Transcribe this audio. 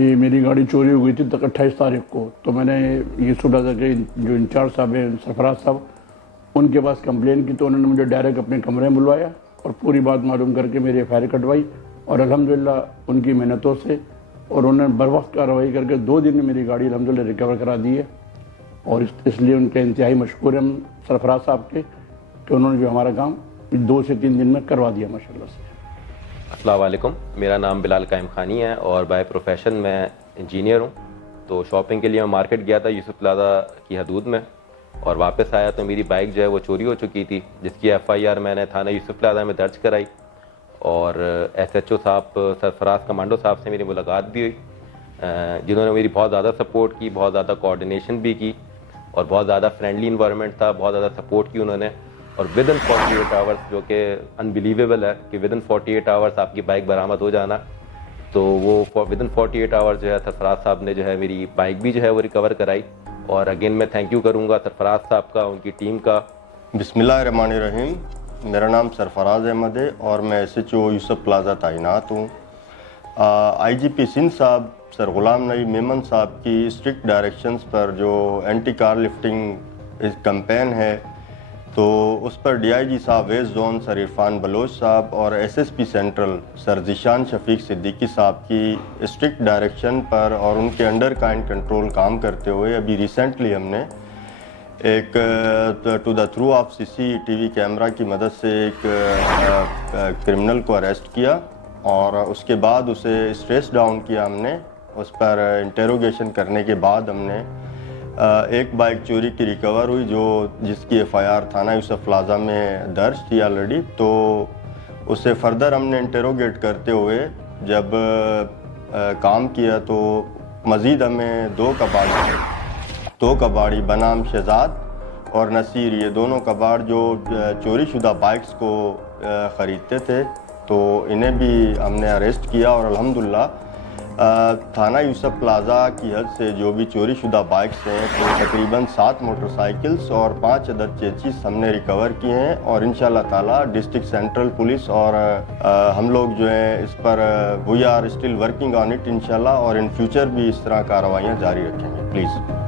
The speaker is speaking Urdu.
یہ میری گاڑی چوری ہو گئی تھی 28 تاریخ کو. تو میں نے یوسف پلازا کے جو انچارج صاحب ہیں سرفراز صاحب, ان کے پاس کمپلین کی, تو انہوں نے مجھے ڈائریکٹ اپنے کمرے میں بلوایا اور پوری بات معلوم کر کے میری ایف آئی آر کٹوائی. اور الحمدللہ ان کی محنتوں سے اور انہوں نے بر وقت کارروائی کر کے 2 دن میں میری گاڑی الحمدللہ ریکور کرا دی ہے. اور اس لیے ان کے انتہائی مشکور ہیں ہم سرفراز صاحب کے کہ انہوں نے جو ہمارا کام 2 سے 3 دن میں کروا دیا ماشاءاللہ سے. السلام علیکم, میرا نام بلال قائم خانی ہے اور بائی پروفیشن میں انجینئر ہوں. تو شاپنگ کے لیے میں مارکیٹ گیا تھا یوسف پلازا کی حدود میں, اور واپس آیا تو میری بائک جو ہے وہ چوری ہو چکی تھی, جس کی ایف آئی آر میں نے تھانہ یوسف پلازا میں درج کرائی. اور ایس ایچ او صاحب سرفراز کمانڈو صاحب سے میری ملاقات بھی ہوئی, جنہوں نے میری بہت زیادہ سپورٹ کی, بہت زیادہ کوآرڈینیشن بھی کی, اور بہت زیادہ فرینڈلی انوائرمنٹ تھا, بہت زیادہ سپورٹ کی انہوں نے. اور ود ان 48 آورس, جو کہ انبلیویبل ہے کہ ود ان 48 آورس آپ کی بائک برآمد ہو جانا, تو وہ ود ان 48 آورس جو ہے سرفراز صاحب نے جو ہے میری بائک بھی جو ہے وہ ریکور کرائی. اور اگین میں تھینک یو کروں گا سرفراز صاحب کا, ان کی ٹیم کا. بسم اللہ الرحمن الرحیم. میرا نام سرفراز احمد ہے اور میں ایس ایچ او یوسف پلازا تعینات ہوں. آئی جی پی سندھ صاحب سر غلام نبی میمن صاحب کی اسٹرکٹ ڈائریکشنز پر جو اینٹی کار لفٹنگ کمپین ہے, تو اس پر ڈی آئی جی صاحب ویسٹ زون سر عرفان بلوچ صاحب اور ایس ایس پی سینٹرل سر ذیشان شفیق صدیقی صاحب کی اسٹرکٹ ڈائریکشن پر اور ان کے انڈر کائنڈ کنٹرول کام کرتے ہوئے ابھی ریسنٹلی ہم نے ایک ٹو دا تھرو آف C C T V camera کی مدد سے ایک کرمنل کو اریسٹ کیا, اور اس کے بعد اسے اسٹریس ڈاؤن کیا ہم نے. اس پر انٹیروگیشن کرنے کے بعد ہم نے ایک بائک چوری کی ریکور ہوئی, جس کی ایف آئی آر تھانہ یوسف پلازا میں درج تھی آلریڈی. تو اسے فردر ہم نے انٹیروگیٹ کرتے ہوئے جب کام کیا تو مزید ہمیں 2 کباڑی بنام شہزاد اور نصیر, یہ دونوں کباڑ جو چوری شدہ بائکس کو خریدتے تھے, تو انہیں بھی ہم نے اریسٹ کیا. اور الحمدللہ تھانہ یوسف پلازا کی حد سے جو بھی چوری شدہ بائکس ہیں, تو تقریباً 7 موٹر سائیکلز اور 5 عدد چیسز ہم نے ریکور کیے ہیں. اور انشاءاللہ تعالیٰ ڈسٹرکٹ سینٹرل پولیس اور ہم لوگ جو ہیں اس پر we are still working on it انشاءاللہ, اور ان فیوچر بھی اس طرح کارروائیاں جاری رکھیں گے. پلیز.